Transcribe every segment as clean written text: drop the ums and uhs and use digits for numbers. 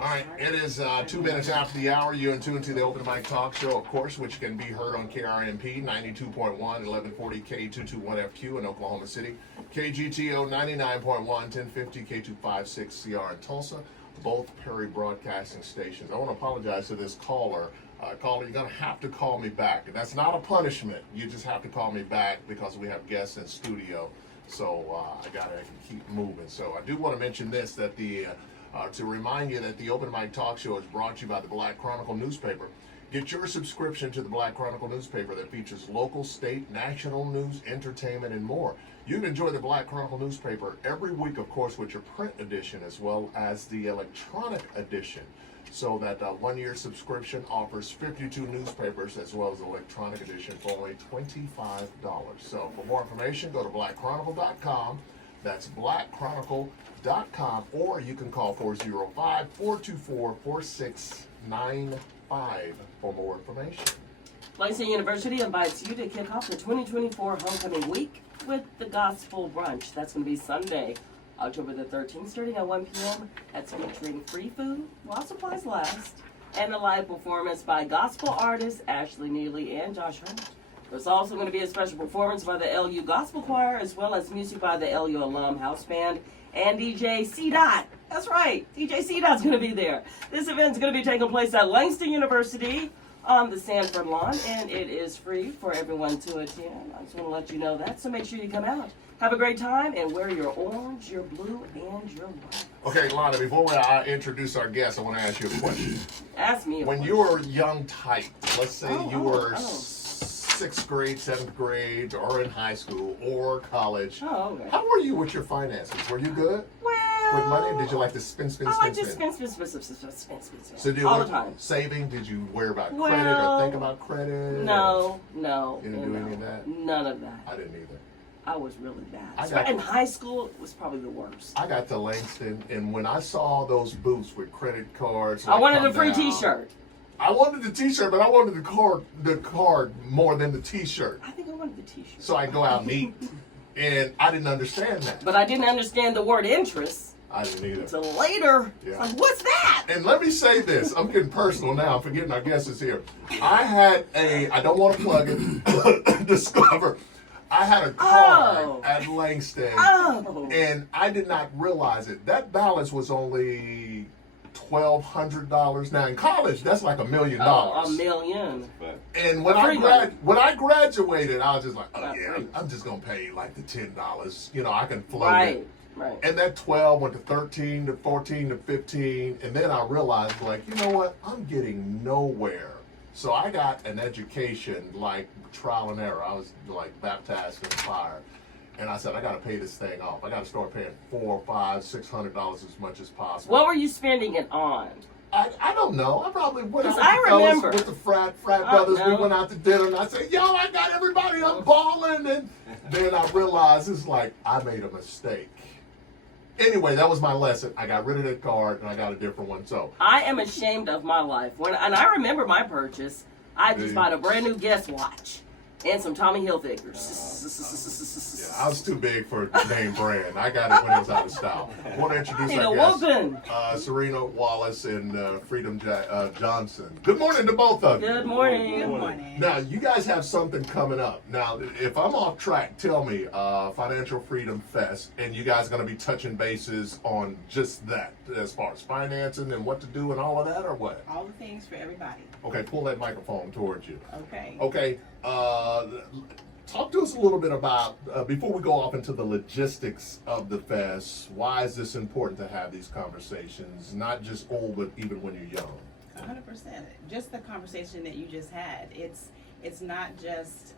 All right, it is 2 minutes after the hour. You're in tune to the Open Mic Talk Show, of course, which can be heard on KRMP 92.1, 1140 K221FQ in Oklahoma City, KGTO 99.1, 1050 K256 CR in Tulsa, both Perry broadcasting stations. I want to apologize to this caller. Caller, you're going to have to call me back. And that's not a punishment. You just have to call me back because we have guests in studio. So I got to keep moving. So I do want to mention this, that to remind you that the Open Mic Talk Show is brought to you by the Black Chronicle newspaper. Get your subscription to the Black Chronicle newspaper that features local, state, national news, entertainment, and more. You can enjoy the Black Chronicle newspaper every week, of course, with your print edition as well as the electronic edition. So that one-year subscription offers 52 newspapers as well as electronic edition for only $25. So for more information, go to blackchronicle.com. That's blackchronicle.com, or you can call 405-424-4695 for more information. Langston University invites you to kick off the 2024 Homecoming Week with the Gospel Brunch. That's going to be Sunday, October the 13th, starting at 1 p.m. That's featuring free food while supplies last, and a live performance by gospel artists Ashley Neely and Josh Hunt. There's also going to be a special performance by the LU Gospel Choir, as well as music by the LU Alum House Band and DJ C-Dot. That's right, DJ C-Dot's going to be there. This event's going to be taking place at Langston University on the Sanford lawn, and it is free for everyone to attend. I just want to let you know that, so make sure you come out. Have a great time and wear your orange, your blue, and your white. Okay, Lana, before we introduce our guest, I want to ask you a question. Ask me a When question. you were young type, let's say you were 6th grade, 7th grade, or in high school, or college. Oh, okay. How were you with your finances? Were you good Well, with money? Did you like to spend? I like to spend. So do you all like the time. saving? Did you worry about credit or Well, think about credit? No. You didn't do any of that? None of that. I didn't either. I was really bad. I got- In high school, it was probably the worst. I got to Langston, and when I saw those booths with credit cards, I wanted come a free down, T-shirt. I wanted the T-shirt, but I wanted the card more than the T-shirt. I think I wanted the T-shirt. So I go out and eat, and I didn't understand that. But I didn't understand the word interest I didn't either. until later. Yeah. Like, what's that? And let me say this, I'm getting personal now, I'm forgetting our guest is here. I had I don't want to plug it, Discover. I had a card at Langston, and I did not realize it. That balance was only $1,200. Now in college, that's like $1 million. $1 million. And when I graduated, I was just like, oh yeah, I'm just gonna pay like the $10. You know, I can float it. Right. And that 12 went to 13 to 14 to 15, and then I realized, like, you know what? I'm getting nowhere. So I got an education, like trial and error. I was like baptized in fire, and I said, I got to pay this thing off. I got to start paying $400, $500, $600 as much as possible. What were you spending it on? I don't know. I probably went out with I the fellas, remember. with the frat brothers. no. We went out to dinner, and I said, yo, I got everybody. I'm balling. And then I realized it's like I made a mistake. Anyway, that was my lesson. I got rid of that card, and I got a different one. So I am ashamed of my life. And I remember my purchase. I just bought a brand new Guess watch and some Tommy Hilfigers. yeah, I was too big for name brand. I got it when it was out of style. I want to introduce our guests, Serena Wallace and Freedom Johnson. Good morning to both of you. Good morning. Good morning. Now, you guys have something coming up. Now, if I'm off track, tell me, Financial Freedom Fest, and you guys are going to be touching bases on just that, as far as financing and what to do and all of that, or what? All the things for everybody. Okay, pull that microphone towards you. Okay. Okay, talk to us a little bit about, before we go off into the logistics of the fest, why is this important to have these conversations, not just old, but even when you're young? 100%. Just the conversation that you just had. It's not just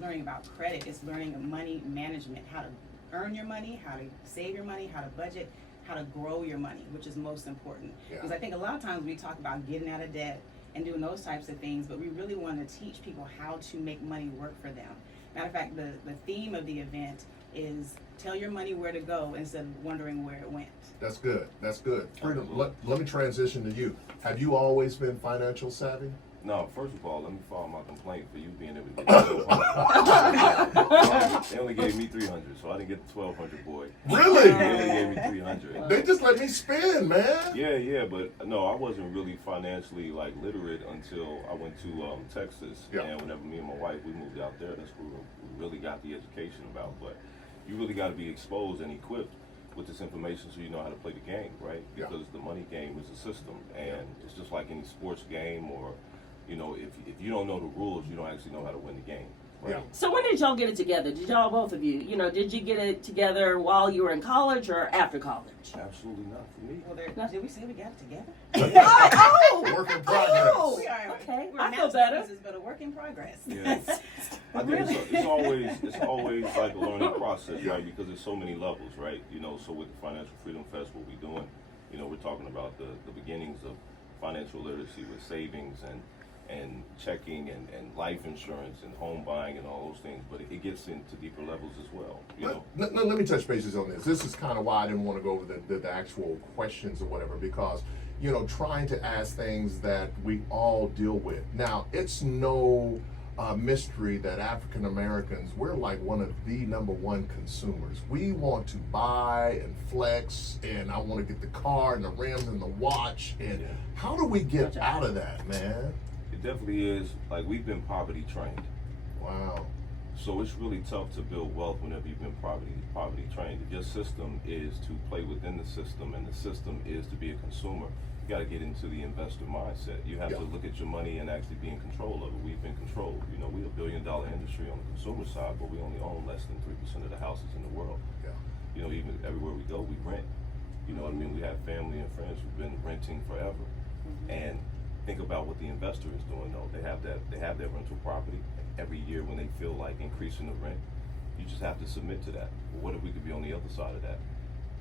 learning about credit. It's learning money management, how to earn your money, how to save your money, how to budget, how to grow your money, which is most important. Yeah. Because I think a lot of times we talk about getting out of debt and doing those types of things, but we really want to teach people how to make money work for them. Matter of fact, the theme of the event is tell your money where to go instead of wondering where it went. That's good. That's good. Freedom, let me transition to you. Have you always been financial savvy? No, first of all, let me file my complaint for you being able to get 1,200. They only gave me 300, so I didn't get the 1,200, boy. Really? They only gave me 300. They just let me spin, man. Yeah, but no, I wasn't really financially like literate until I went to Texas. Yeah. And whenever me and my wife we moved out there, that's where we really got the education about. But you really got to be exposed and equipped with this information so you know how to play the game, right? Yeah. Because the money game is a system, and it's just like any sports game, or if you don't know the rules, you don't actually know how to win the game, right? Yeah. So when did y'all get it together? Did y'all, both of you, did you get it together while you were in college or after college? Absolutely not for me. Well, did we say we got it together? Oh! Work in progress. Oh! We are. Okay, We're I feel better. masterpieces, but a work in progress. Yeah. I think it's always like a learning process, right? Because there's so many levels, right? So with the Financial Freedom Fest, what we're doing, we're talking about the beginnings of financial literacy with savings and checking and life insurance and home buying and all those things, but it gets into deeper levels as well. Let me touch bases on this. This is kind of why I didn't want to go over the actual questions or whatever, because trying to ask things that we all deal with. Now, it's no mystery that African Americans, we're like one of the number one consumers. We want to buy and flex, and I want to get the car and the rims and the watch. And Yeah. how do we get out of that, man? It definitely is. Like, we've been poverty trained. Wow. So it's really tough to build wealth whenever you've been poverty trained. If your system is to play within the system and the system is to be a consumer, you got to get into the investor mindset. You have to look at your money and actually be in control of it. We've been controlled. We're a $1 billion industry on the consumer side, but we only own less than 3% of the houses in the world. Yeah. Even everywhere we go, we rent. You know what I mean? We have family and friends who've been renting forever. And think about what the investor is doing though. They have their rental property. Every year when they feel like increasing the rent, you just have to submit to that. Well, what if we could be on the other side of that?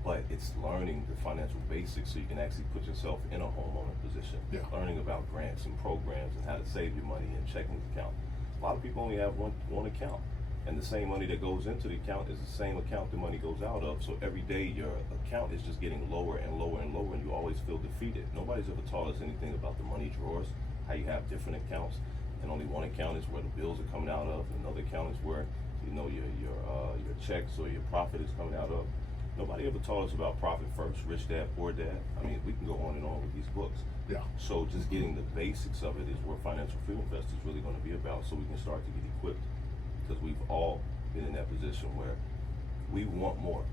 But it's learning the financial basics so you can actually put yourself in a homeowner position. Yeah. Learning about grants and programs and how to save your money in checking account. A lot of people only have one account. And the same money that goes into the account is the same account the money goes out of. So every day your account is just getting lower and lower and lower, and you always feel defeated. Nobody's ever taught us anything about the money drawers, how you have different accounts, and only one account is where the bills are coming out of, and another account is where your checks or your profit is coming out of. Nobody ever taught us about Profit First, Rich Dad, Poor Dad. I mean, we can go on and on with these books. Yeah. So just getting the basics of it is where Financial Freedom Fest is really going to be about, so we can start to get equipped. Because we've all been in that position where we want more,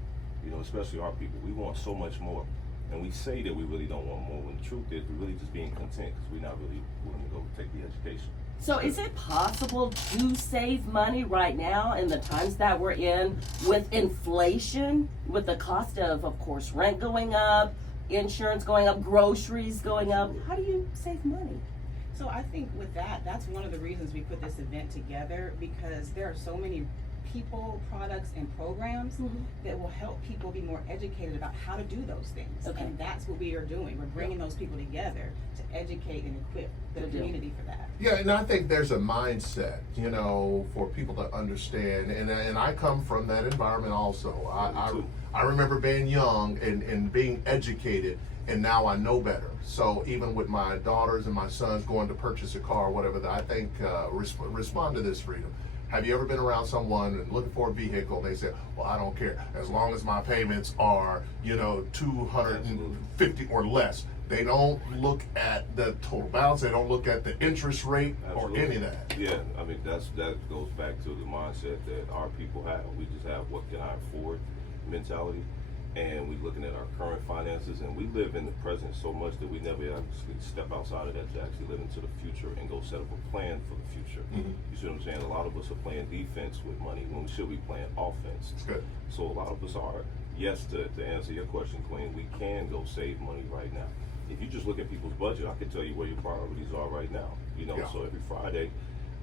especially our people. We want so much more. And we say that we really don't want more, when the truth is we're really just being content because we're not really willing to go take the education. So is it possible to save money right now in the times that we're in with inflation, with the cost of course, rent going up, insurance going up, groceries going up? How do you save money? So I think with that's one of the reasons we put this event together, because there are so many people, products, and programs that will help people be more educated about how to do those things. Okay. And that's what we are doing. We're bringing those people together to educate and equip the Good deal. community for that. Yeah, and I think there's a mindset, for people to understand, and I come from that environment also. I remember being young and being educated, and now I know better. So even with my daughters and my sons going to purchase a car or whatever, I think respond to this, Freedom. Have you ever been around someone and looking for a vehicle and they say, well, I don't care, as long as my payments are, $250 or less. They don't look at the total balance, they don't look at the interest rate or any of that. Yeah, I mean that goes back to the mindset that our people have. We just have what can I afford mentality, and we're looking at our current finances, and we live in the present so much that we never actually step outside of that to actually live into the future and go set up a plan for the future. You see what I'm saying? A lot of us are playing defense with money when we should be playing offense. It's good. So a lot of us are. Yes, to answer your question, Queen, we can go save money right now. If you just look at people's budget, I can tell you where your priorities are right now. Yeah. So every Friday,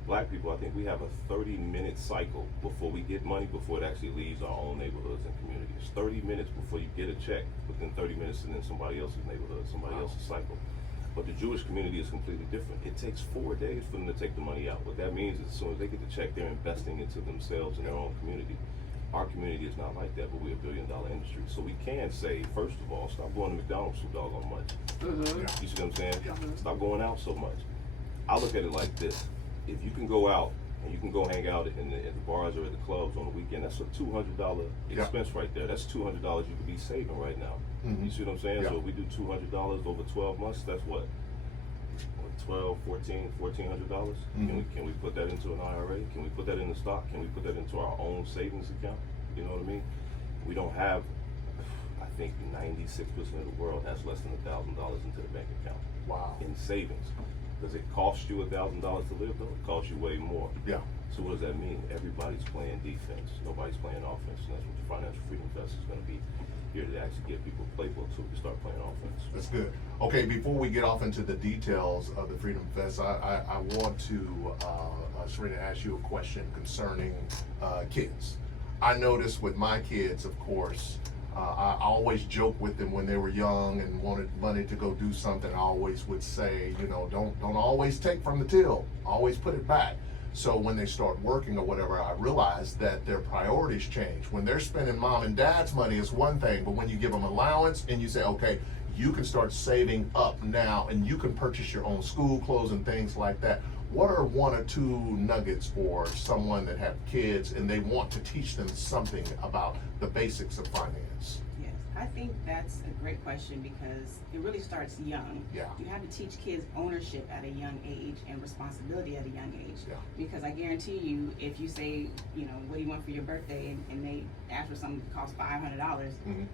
Black people, I think we have a 30-minute cycle before we get money, before it actually leaves our own neighborhoods and communities. 30 minutes before you get a check, within 30 minutes and then somebody else's neighborhood, somebody else's cycle. But the Jewish community is completely different. It takes 4 days for them to take the money out. What that means is as soon as they get the check, they're investing into themselves and their own community. Our community is not like that, but we're a $1 billion industry. So we can say, first of all, stop going to McDonald's so doggone much. Yeah. You see what I'm saying? Yeah. Stop going out so much. I look at it like this: if you can go out and you can go hang out in the bars or at the clubs on the weekend, that's a $200 Yeah. expense right there. That's $200 you could be saving right now. Mhm. You see what I'm saying? Yeah. So if we do $200 over 12 months, that's what? $1,400? Can we put that into an IRA? Can we put that in the stock? Can we put that into our own savings account? You know what I mean? We don't have, I think 96% of the world has less than $1,000 into the bank account Wow. in savings. Does it cost you $1,000 to live though? It costs you way more. Yeah. So what does that mean? Everybody's playing defense. Nobody's playing offense. And that's what the Financial Freedom Fest is going to be, here to actually give people a playbook so we can start playing offense. That's good. Okay, before we get off into the details of the Freedom Fest, I want to, Serena, ask you a question concerning kids. I noticed with my kids, of course, I always joke with them when they were young and wanted money to go do something. I always would say, you know, don't always take from the till. Always put it back. So when they start working or whatever, I realize that their priorities change. When they're spending mom and dad's money, it's one thing, but when you give them allowance and you say, okay, you can start saving up now and you can purchase your own school clothes and things like that. What are one or two nuggets for someone that have kids and they want to teach them something about the basics of finance? Yes, I think that's a great question because it really starts young. Yeah. You have to teach kids ownership at a young age and responsibility at a young age. Yeah. Because I guarantee you, if you say, you know, what do you want for your birthday, and they ask for something that costs $500, Mhm.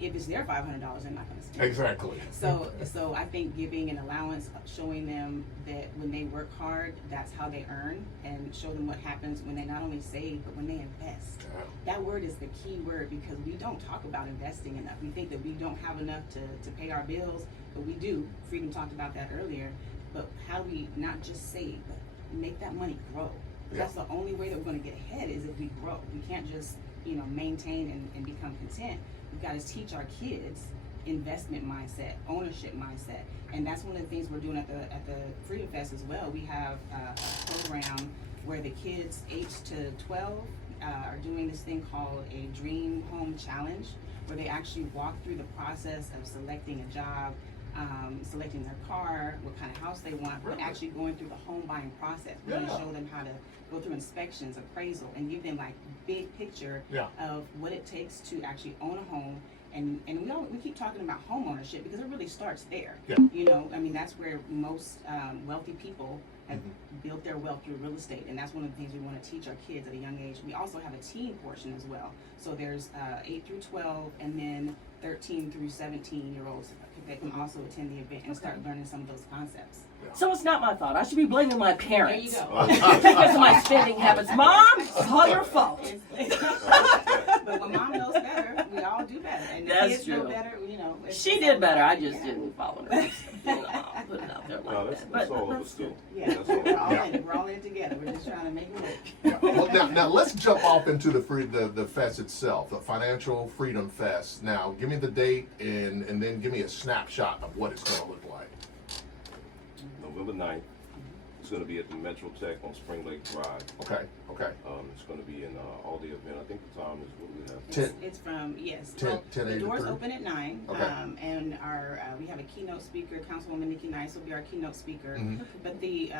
if it's their $500, they're not going to spend it. Exactly. So I think giving an allowance, showing them that when they work hard, that's how they earn, and show them what happens when they not only save, but when they invest. Yeah. That word is the key word because we don't talk about investing enough. We think that we don't have enough to pay our bills, but we do. Freedom talked about that earlier. But how do we not just save, but make that money grow? 'Cause that's the only way that we're going to get ahead is if we grow. We can't just, you know, maintain and become content. We've got to teach our kids investment mindset, ownership mindset, and that's one of the things we're doing at the Freedom Fest as well. We have a program where the kids 8 to 12 are doing this thing called a Dream Home Challenge, where they actually walk through the process of selecting a job, selecting their car, what kind of house they want, but Really? actually going through the home buying process. We're going to Yeah. show them how to go through inspections, appraisal, and give them like big picture Yeah. of what it takes to actually own a home. And we keep talking about home ownership because it really starts there. Yeah. You know, I mean, that's where most wealthy people have built their wealth through real estate, and that's one of the things we want to teach our kids at a young age. We also have a teen portion as well. So there's 8 through 12, and then 13 through 17-year-olds that can also attend the event and start learning some of those concepts. So it's not my fault. I should be blaming my There you parents go. because of my spending habits. Mom, it's all your fault. But when mom knows better, we all do better, and the That's kids know true. better. You know, it's She just did all better. I about- just yeah. didn't follow her. You know, I'll put it out there No, like that's, that. that's all of that's us too. Yeah, That's all. we're all Yeah. in it. We're all in it together. We're just trying to make it work. Yeah. Well, now let's jump off into the fest itself, the Financial Freedom Fest. Now, give me the date and then give me a snapshot of what it's going to look like. November 9th. It's going to be at the Metro Tech on Spring Lake Drive. Okay. Okay. It's going to be in all the event. I think the time is, what do we have? It's from, yes. 10 Well, 10 the a.m. to doors 3? open at 9. Okay. And our we have a keynote speaker. Councilwoman Nikki Nice will be our keynote speaker. Mhm. But the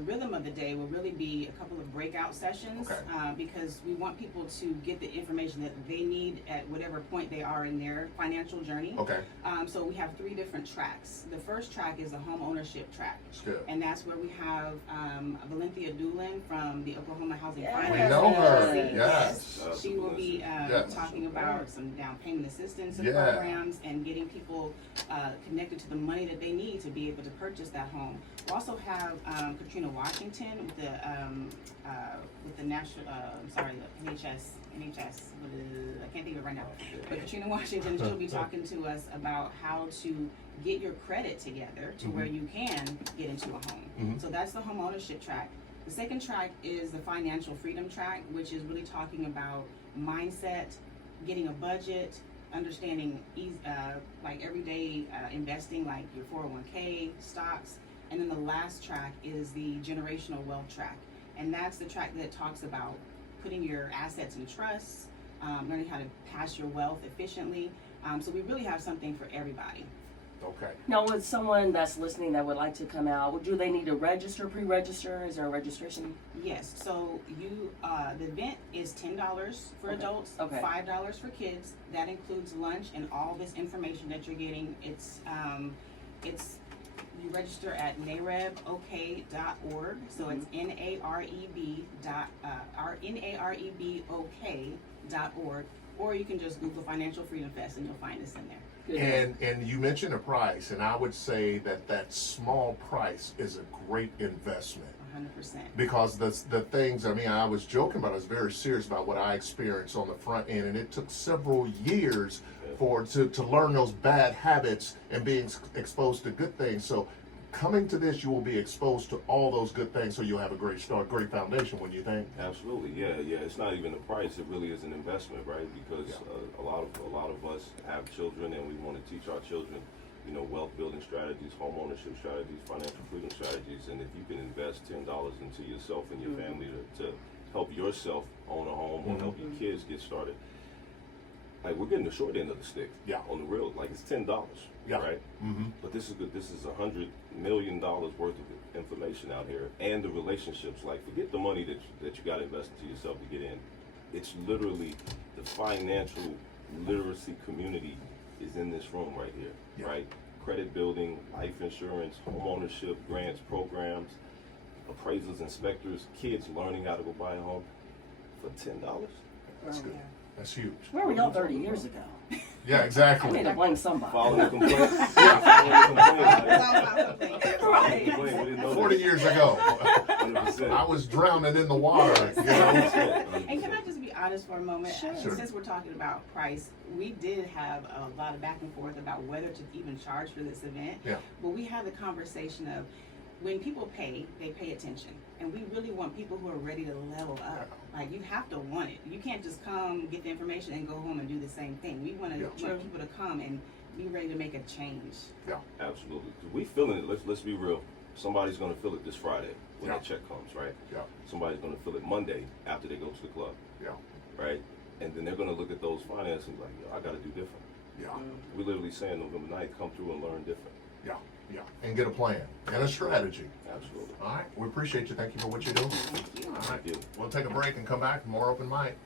rhythm of the day will really be a couple of breakout sessions Okay. because we want people to get the information that they need at whatever point they are in their financial journey. Okay. So we have 3 different tracks. The first track is a home ownership track. That's good. And that's where we have Valenthia Doolin from the Oklahoma Housing Yes. Finance We know her. Agency. Yes. She will be Yes. talking about some down payment assistance Yeah. programs and getting people connected to the money that they need to be able to purchase that home. We also have Katrina Washington with the national, the NHS. I can't think of it right now. But Katrina Washington, she'll be talking to us about how to get your credit together to where you can get into a home. Mhm. So that's the home ownership track. The second track is the financial freedom track, which is really talking about mindset, getting a budget, understanding like everyday investing, like your 401k, stocks. And then the last track is the generational wealth track. And that's the track that talks about putting your assets in trusts, learning how to pass your wealth efficiently. So we really have something for everybody. Okay. Now, with someone that's listening that would like to come out, do they need to register, pre-register? Is there a registration? Yes, so the event is $10 for Okay. adults, Okay. $5 for kids. That includes lunch and all this information that you're getting. It's you register at narebok.org. So it's narebok.org, or you can just Google Financial Freedom Fest and you'll find us in there. Good. And you mentioned a price, and I would say that small price is a great investment. 100%. Because the things, I mean, I was joking, but I was very serious about what I experienced on the front end, and it took several years to learn those bad habits and being exposed to good things. So coming to this, you will be exposed to all those good things, so you'll have a great start, great foundation, wouldn't you think? Absolutely, yeah. It's not even the price; it really is an investment, right? Because a lot of us have children, and we want to teach our children, wealth building strategies, home ownership strategies, financial freedom strategies. And if you can invest $10 into yourself and your family to help yourself own a home or help your kids get started, like, we're getting the short end of the stick. Yeah. On the real, like, it's $10. Yeah. Right. Mm-hmm. But this is good. This is $100 million worth of information out here, and the relationships. Like, forget the money that you got to invest into yourself to get in. It's literally the financial literacy community is in this room right here. Yeah. Right. Credit building, life insurance, home ownership, grants, programs, appraisals, inspectors, kids learning how to go buy a home for $10. That's good. That's huge. Where were y'all 30 years ago? Yeah, I exactly. need to blame somebody. Following the complaint. Yeah, following the It's all complaint. about something. Right. We didn't know 40 that. year ago, 100%. I was drowning in the water. You know? And can I just be honest for a moment? Sure. Sure. Since we're talking about price, we did have a lot of back and forth about whether to even charge for this event. Yeah. But we had the conversation of when people pay, they pay attention. And we really want people who are ready to level up. Like, you have to want it. You can't just come, get the information, and go home and do the same thing. We want Yeah. people to come and be ready to make a change. Yeah. Absolutely. We feeling it. Let's be real. Somebody's gonna feel it this Friday when Yeah. that check comes, right? Yeah. Somebody's gonna feel it Monday after they go to the club, Yeah. right? And then they're gonna look at those finances and be like, yo, I gotta do different. Yeah. We're literally saying November 9th, come through and learn different. Yeah. Yeah. And get a plan and a strategy. Absolutely. All right. We appreciate you. Thank you for what you're doing. Thank you. All right. Thank you. We'll take a break and come back. More open mic.